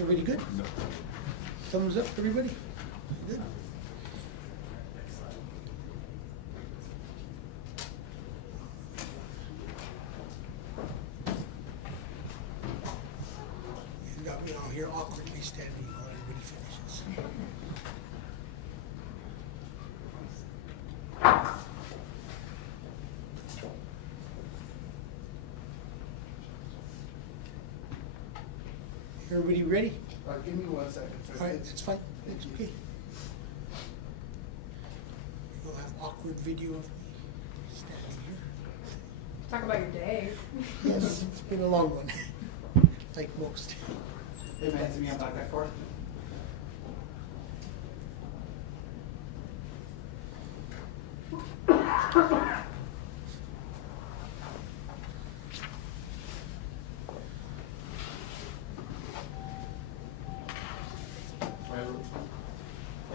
Everybody good? No. Thumbs up, everybody? Good. You got me all here awkwardly standing while everybody finishes. Everybody ready? Give me 1 second. All right, that's fine. It's okay. We'll have awkward video of me standing here. Talk about your day. Yes, it's been a long one, like most. Hey man, see me on back forth.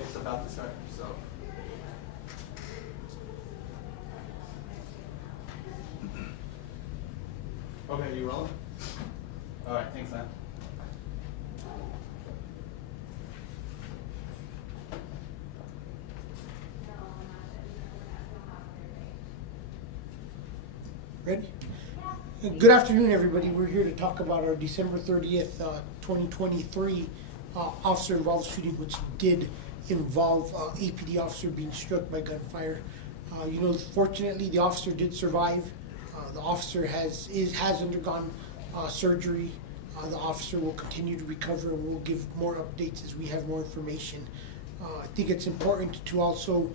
It's about to start, so. Okay, you rolling? All right, thanks, man. Ready? Good afternoon, everybody. We're here to talk about our December 30th, 2023 officer-involved shooting, which did involve APD officer being struck by gunfire. Fortunately, the officer did survive. The officer has undergone surgery. The officer will continue to recover, and we'll give more updates as we have more information. I think it's important to also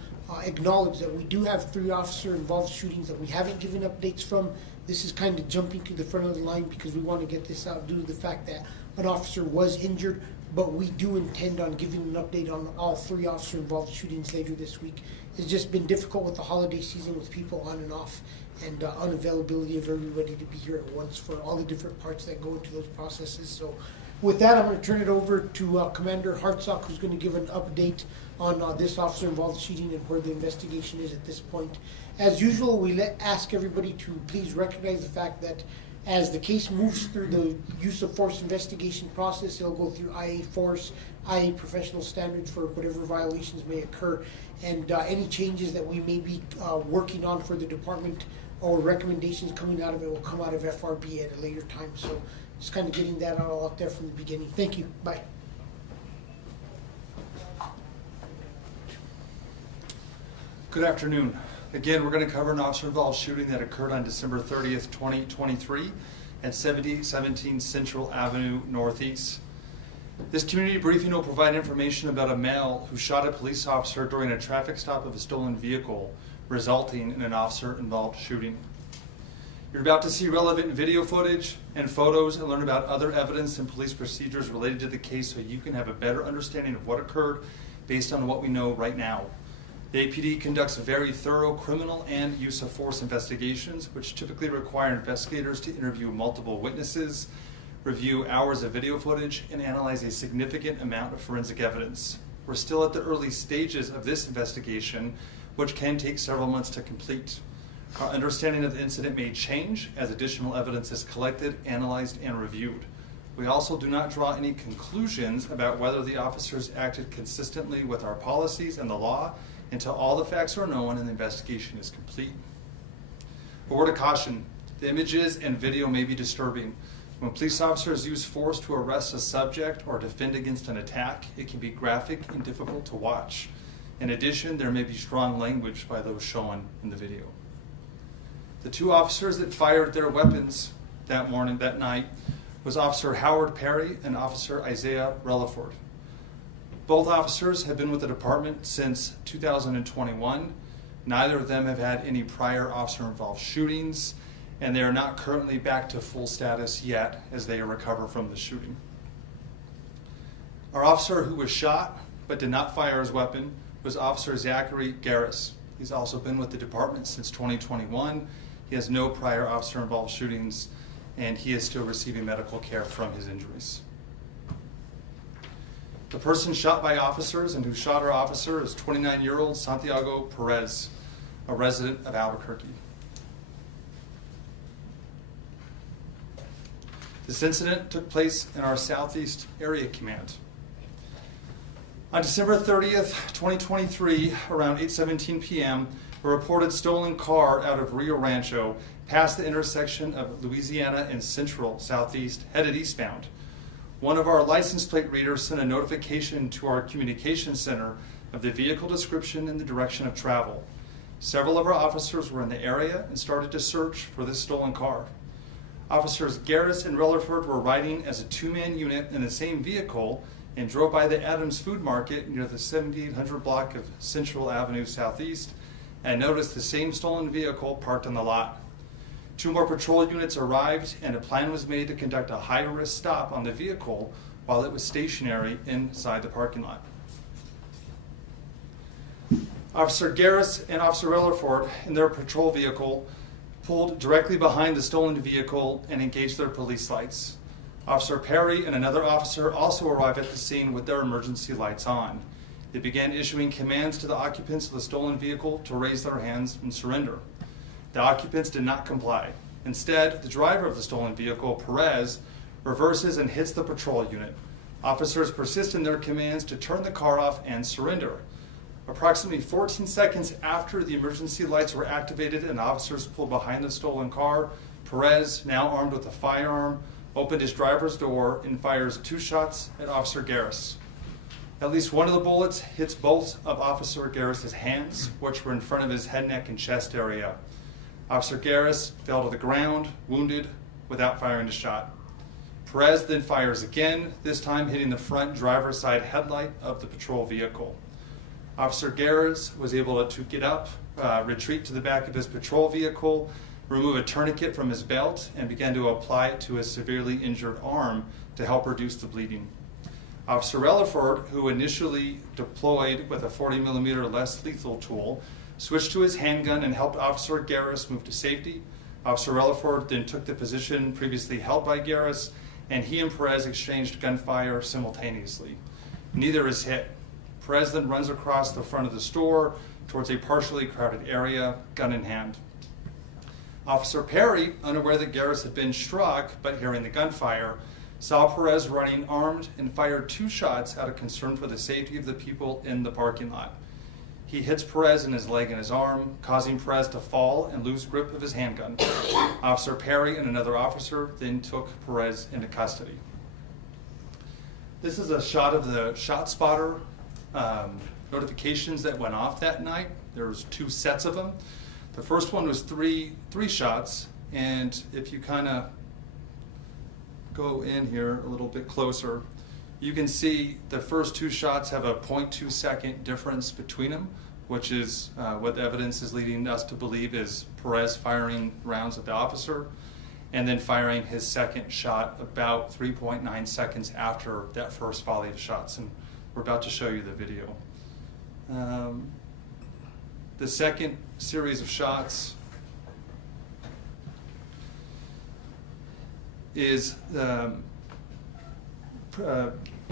acknowledge that we do have 3 officer-involved shootings that we haven't given updates from. This is kind of jumping to the front of the line because we want to get this out due to the fact that an officer was injured, but we do intend on giving an update on all 3 officer-involved shootings later this week. It's just been difficult with the holiday season with people on and off, and unavailability of everybody to be here at once for all the different parts that go into those processes. So with that, I'm going to turn it over to Commander Hartsock, who's going to give an update on this officer-involved shooting and where the investigation is at this point. As usual, we ask everybody to please recognize the fact that as the case moves through the use of force investigation process, it'll go through IA force, IA professional standards for whatever violations may occur, and any changes that we may be working on for the department or recommendations coming out of it will come out of FRB at a later time. So just kind of getting that all out there from the beginning. Thank you. Bye. Good afternoon. Again, we're going to cover an officer-involved shooting that occurred on December 30th, 2023 at 7017 Central Avenue Northeast. This community briefing will provide information about a male who shot a police officer during a traffic stop of a stolen vehicle, resulting in an officer-involved shooting. You're about to see relevant video footage and photos and learn about other evidence and police procedures related to the case so you can have a better understanding of what occurred based on what we know right now. The APD conducts very thorough criminal and use of force investigations, which typically require investigators to interview multiple witnesses, review hours of video footage, and analyze a significant amount of forensic evidence. We're still at the early stages of this investigation, which can take several months to complete. Our understanding of the incident may change as additional evidence is collected, analyzed, and reviewed. We also do not draw any conclusions about whether the officers acted consistently with our policies and the law until all the facts are known and the investigation is complete. A word of caution, the images and video may be disturbing. When police officers use force to arrest a subject or defend against an attack, it can be graphic and difficult to watch. In addition, there may be strong language by those shown in the video. The 2 officers that fired their weapons that night, was Officer Howard Perry and Officer Isaiah Relaford. Both officers have been with the department since 2021. Neither of them have had any prior officer-involved shootings, and they are not currently back to full status yet as they recover from the shooting. Our officer who was shot but did not fire his weapon was Officer Zachary Garris. He's also been with the department since 2021. He has no prior officer-involved shootings, and he is still receiving medical care from his injuries. The person shot by officers and who shot our officer is 29-year-old Santiago Perez, a resident of Albuquerque. This incident took place in our Southeast Area Command. On December 30th, 2023, around 8:17 p.m., a reported stolen car out of Rio Rancho passed the intersection of Louisiana and Central Southeast, headed eastbound. One of our license plate readers sent a notification to our communications center of the vehicle description and the direction of travel. Several of our officers were in the area and started to search for this stolen car. Officers Garris and Rellerford were riding as a two-man unit in the same vehicle and drove by the Adams Food Market near the 7800 block of Central Avenue Southeast and noticed the same stolen vehicle parked on the lot. 2 more patrol units arrived and a plan was made to conduct a high-risk stop on the vehicle while it was stationary inside the parking lot. Officer Garris and Officer Rellerford in their patrol vehicle pulled directly behind the stolen vehicle and engaged their police lights. Officer Perry and another officer also arrived at the scene with their emergency lights on. They began issuing commands to the occupants of the stolen vehicle to raise their hands and surrender. The occupants did not comply. Instead, the driver of the stolen vehicle, Perez, reverses and hits the patrol unit. Officers persist in their commands to turn the car off and surrender. Approximately 14 seconds after the emergency lights were activated and officers pulled behind the stolen car, Perez, now armed with a firearm, opened his driver's door and fires 2 shots at Officer Garris. At least one of the bullets hits both of Officer Garris' hands, which were in front of his head, neck, and chest area. Officer Garris fell to the ground, wounded, without firing a shot. Perez then fires again, this time hitting the front driver's side headlight of the patrol vehicle. Officer Garris was able to get up, retreat to the back of his patrol vehicle, remove a tourniquet from his belt, and began to apply it to his severely injured arm to help reduce the bleeding. Officer Rellerford, who initially deployed with a 40mm less lethal tool, switched to his handgun and helped Officer Garris move to safety. Officer Rellerford then took the position previously held by Garris, and he and Perez exchanged gunfire simultaneously. Neither is hit. Perez then runs across the front of the store towards a partially crowded area, gun in hand. Officer Perry, unaware that Garris had been struck, but hearing the gunfire, saw Perez running armed and fired 2 shots out of concern for the safety of the people in the parking lot. He hits Perez in his leg and his arm, causing Perez to fall and lose grip of his handgun. Officer Perry and another officer then took Perez into custody. This is a shot of the shot spotter notifications that went off that night. There was 2 sets of them. The first one was three shots, and if you kind of go in here a little bit closer, you can see the first 2 shots have a 0.2 second difference between them, which is what the evidence is leading us to believe is Perez firing rounds at the officer and then firing his second shot about 3.9 seconds after that first volley of shots. And we're about to show you the video. The second series of shots is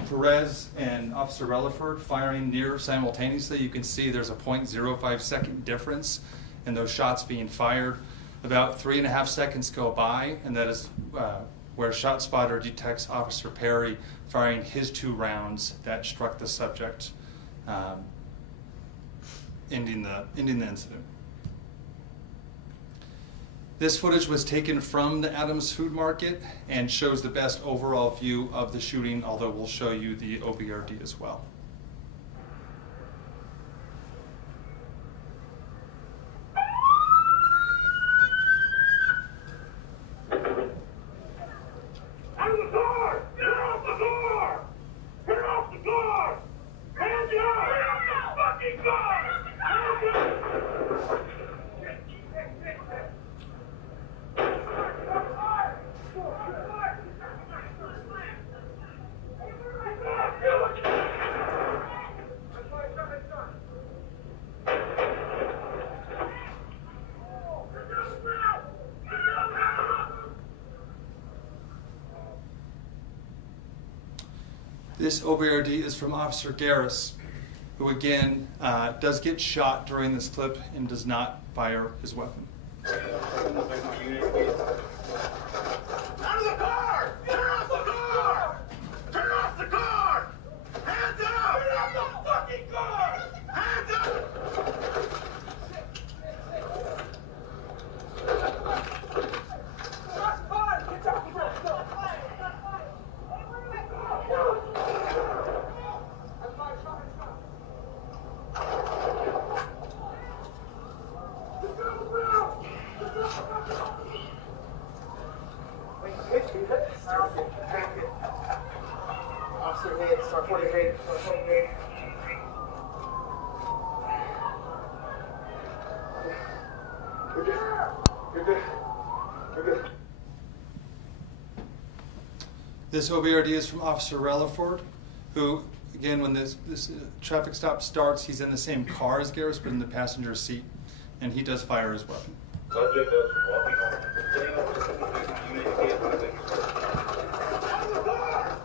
Perez and Officer Rellerford firing near simultaneously. You can see there's a 0.05 second difference in those shots being fired. About 3.5 seconds go by, and that is where shot spotter detects Officer Perry firing his 2 rounds that struck the subject, ending the incident. This footage was taken from the Adams Food Market and shows the best overall view of the shooting, although we'll show you the OBRD as well. Out of the car! Get off the car! Get off the car! Hands up! Get off the fucking car! Hands up! This OBRD is from Officer Garris, who again does get shot during this clip and does not fire his weapon. Out of the car! Get 48, 48. You're good. You're good. You're good. This OBRD is from Officer Relaford, who, again, when this traffic stop starts, he's in the same car as Garris, but in the passenger seat, and he does fire his weapon. Subject is walking on. Getting up to 50 units advising.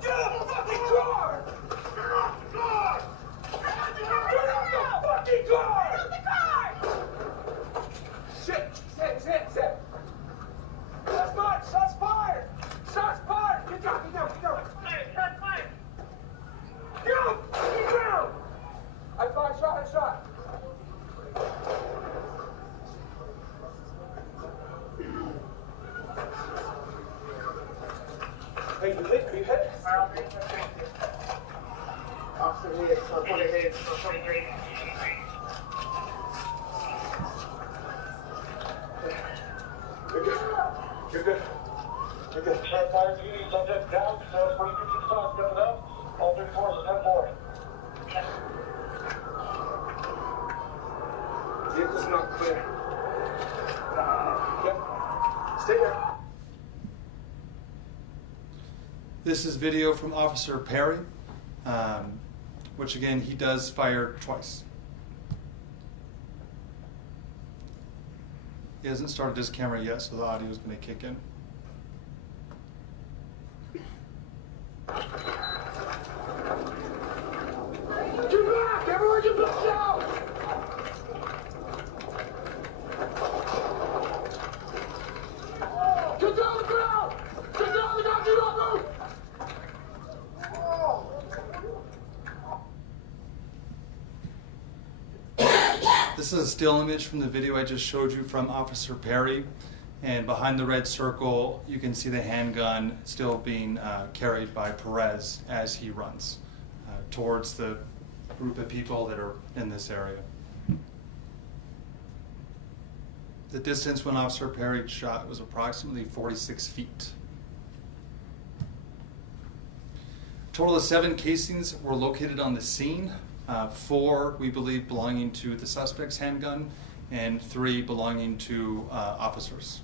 Get off the fucking car! Get off the car! Get off the fucking car! Get off the car! Sit! Shots fired! Shots fired! Shots fired! Get down! Shots fired! Get up! Get down! I fired shot! Hey, you lit? Are you hit? Officer Lee, 48, 43. You're good. You're good. You're good. Shot fired. You need subject down. 42 shots. Get it up. All 3 floors is 10 more. Vehicle's not clear. Yep. Stay there. This is video from Officer Perry, which again, he does fire twice. He hasn't started his camera yet, so the audio is going to kick in. Get back! Everyone get back down! Get down the ground! Get down the ground! Do not move! This is a still image from the video I just showed you from Officer Perry, and behind the red circle you can see the handgun still being carried by Perez as he runs towards the group of people that are in this area. The distance when Officer Perry shot was approximately 46 feet. A total of 7 casings were located on the scene. 4, we believe, belonging to the suspect's handgun, and 3 belonging to officers.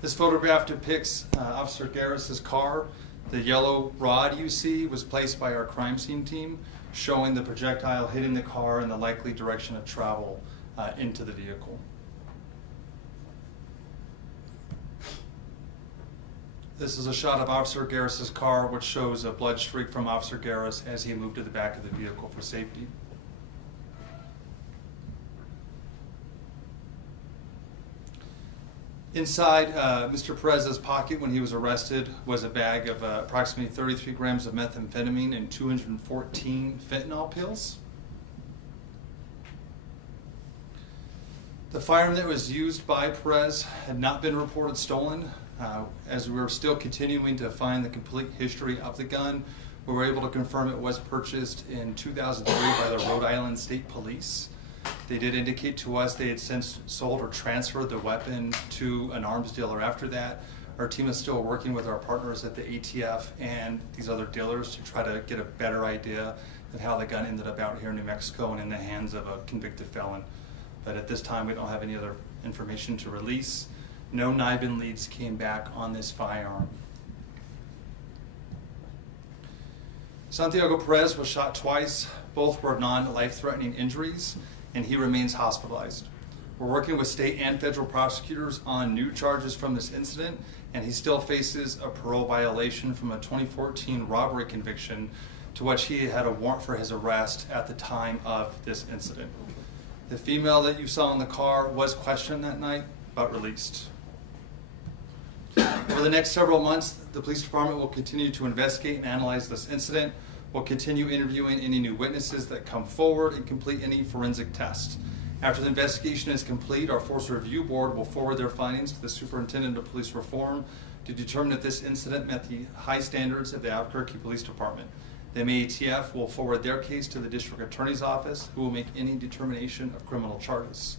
This photograph depicts Officer Garris's car. The yellow rod you see was placed by our crime scene team, showing the projectile hitting the car and the likely direction of travel into the vehicle. This is a shot of Officer Garris's car, which shows a blood streak from Officer Garris as he moved to the back of the vehicle for safety. Inside Mr. Perez's pocket when he was arrested was a bag of approximately 33 grams of methamphetamine and 214 fentanyl pills. The firearm that was used by Perez had not been reported stolen. As we were still continuing to find the complete history of the gun, we were able to confirm it was purchased in 2003 by the Rhode Island State Police. They did indicate to us they had since sold or transferred the weapon to an arms dealer after that. Our team is still working with our partners at the ATF and these other dealers to try to get a better idea of how the gun ended up out here in New Mexico and in the hands of a convicted felon. But at this time, we don't have any other information to release. No NIBIN leads came back on this firearm. Santiago Perez was shot twice. Both were non-life-threatening injuries, and he remains hospitalized. We're working with state and federal prosecutors on new charges from this incident, and he still faces a parole violation from a 2014 robbery conviction to which he had a warrant for his arrest at the time of this incident. The female that you saw in the car was questioned that night, but released. For the next several months, the police department will continue to investigate and analyze this incident. We'll continue interviewing any new witnesses that come forward and complete any forensic tests. After the investigation is complete, our Force Review Board will forward their findings to the Superintendent of Police Reform to determine if this incident met the high standards of the Albuquerque Police Department. The MATF will forward their case to the District Attorney's Office, who will make any determination of criminal charges.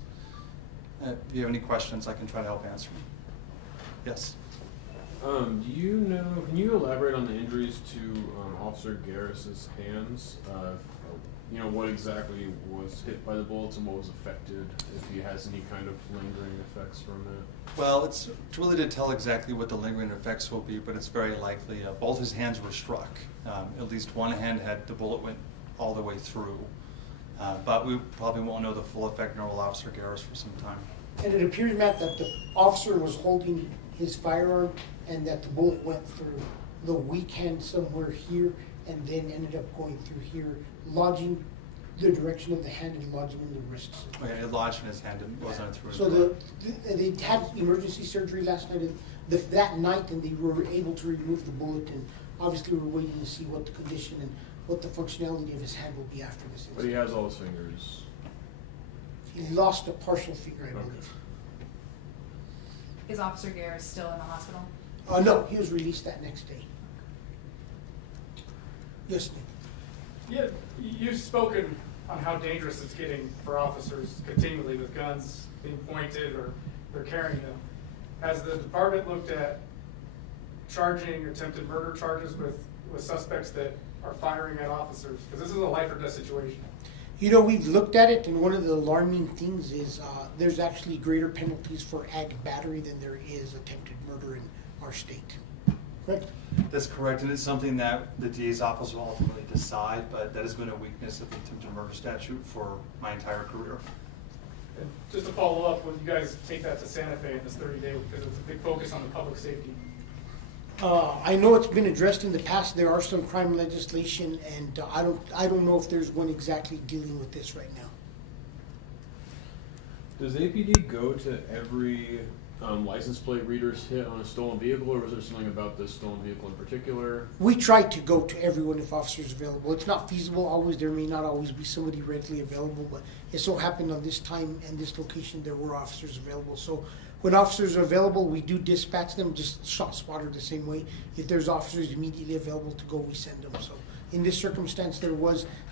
If you have any questions, I can try to help answer them. Yes? Do you know, can you elaborate on the injuries to Officer Garris's hands? You know, what exactly was hit by the bullets and what was affected, if he has any kind of lingering effects from it? Well, it's too early to tell exactly what the lingering effects will be, but it's very likely. Both his hands were struck. At least one hand had the bullet went all the way through. But we probably won't know the full effect, nor will Officer Garris for some time. And it appears, Matt, that the officer was holding his firearm and that the bullet went through the weak hand somewhere here and then ended up going through here, lodging the direction of the hand and lodging in the wrists. Okay, it lodged in his hand and wasn't through his So throat. they had emergency surgery last night, and that night, and they were able to remove the bullet, and obviously we're waiting to see what the condition and what the functionality of his hand will be after this But he incident. has all his fingers. He lost a partial finger, I believe. Is Officer Garris still in the hospital? No, he was released that next day. Yes, Nick. Yeah, you've spoken on how dangerous it's getting for officers continually with guns being pointed or they're carrying them. Has the department looked at charging attempted murder charges with suspects that are firing at officers? Because this is a life or death situation. You know, we've looked at it, and one of the alarming things is there's actually greater penalties for ag battery than there is attempted murder in our state. Correct? That's correct, and it's something that the DA's office will ultimately decide, but that has been a weakness of the attempted murder statute for my entire career. And just to follow up, will you guys take that to Santa Fe in this 30-day, because it's a big focus on the public safety? I know it's been addressed in the past. There are some crime legislation, and I don't know if there's one exactly dealing with this right now. Does APD go to every license plate reader's hit on a stolen vehicle, or was there something about this stolen vehicle in particular? We try to go to everyone if officers available. It's not feasible always. There may not always be somebody readily available, but it so happened on this time and this location there were officers available. So when officers are available, we do dispatch them, just shot spotter the same way. If there's officers immediately available to go, we send them. So in this circumstance,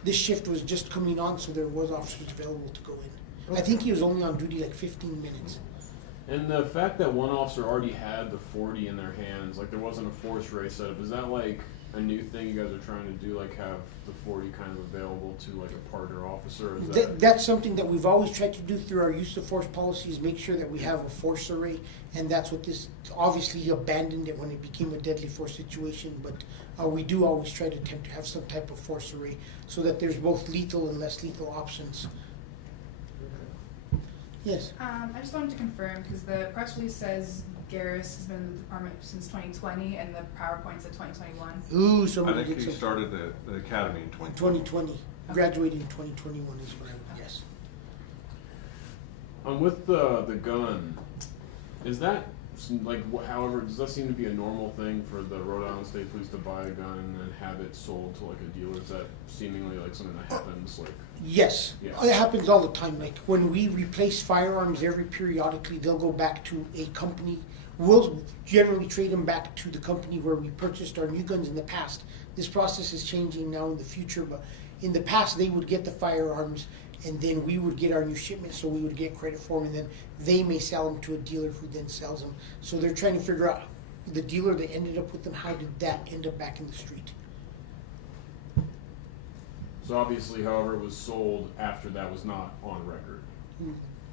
this shift was just coming on, so there was officers available to go in. I think he was only on duty like 15 minutes. And the fact that one officer already had the 40 in their hands, like there wasn't a force race setup, is that like a new thing you guys are trying to do, like have the 40 kind of available to like a partner officer? Or is That's something that we've always tried to do through our use of force policies, make sure that we have a force array, and that's what this, obviously he abandoned it when it became a deadly force situation, but we do always try to attempt to have some type of force array so that there's both lethal and less lethal options. Yes. I just wanted to confirm, because the press release says Garris has been in the department since 2020, and the PowerPoint said 2021. Ooh, I somebody think did he some. started the academy in 2020. Graduated in 2021 is what I would guess. With the gun, is that like however does that seem to be a normal thing for the Rhode Island State Police to buy a gun and have it sold to like a dealer? Is that seemingly like something that happens like? Yes, Yeah. it happens all the time. Like when we replace firearms periodically, they'll go back to a company. We'll generally trade them back to the company where we purchased our new guns in the past. This process is changing now in the future, but in the past they would get the firearms and then we would get our new shipment, so we would get credit for them, and then they may sell them to a dealer who then sells them. So they're trying to figure out the dealer that ended up with them, how did that end up back in the street? So obviously, however it was sold after that was not on record.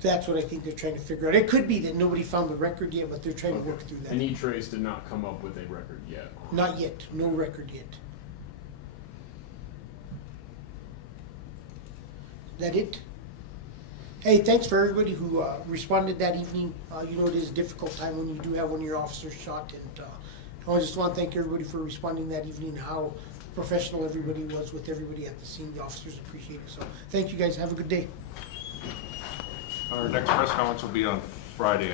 That's what I think they're trying to figure out. It could be that nobody found the record yet, but they're trying to work through that. And E-Trace did not come up with a record yet. Not yet, no record yet. That it? Hey, thanks for everybody who responded that evening. You know, it is a difficult time when you do have one of your officers shot, and I just want to thank everybody for responding that evening, how professional everybody was with everybody at the scene. The officers appreciate it. So thank you guys. Have a good day. Our next press conference will be on Friday.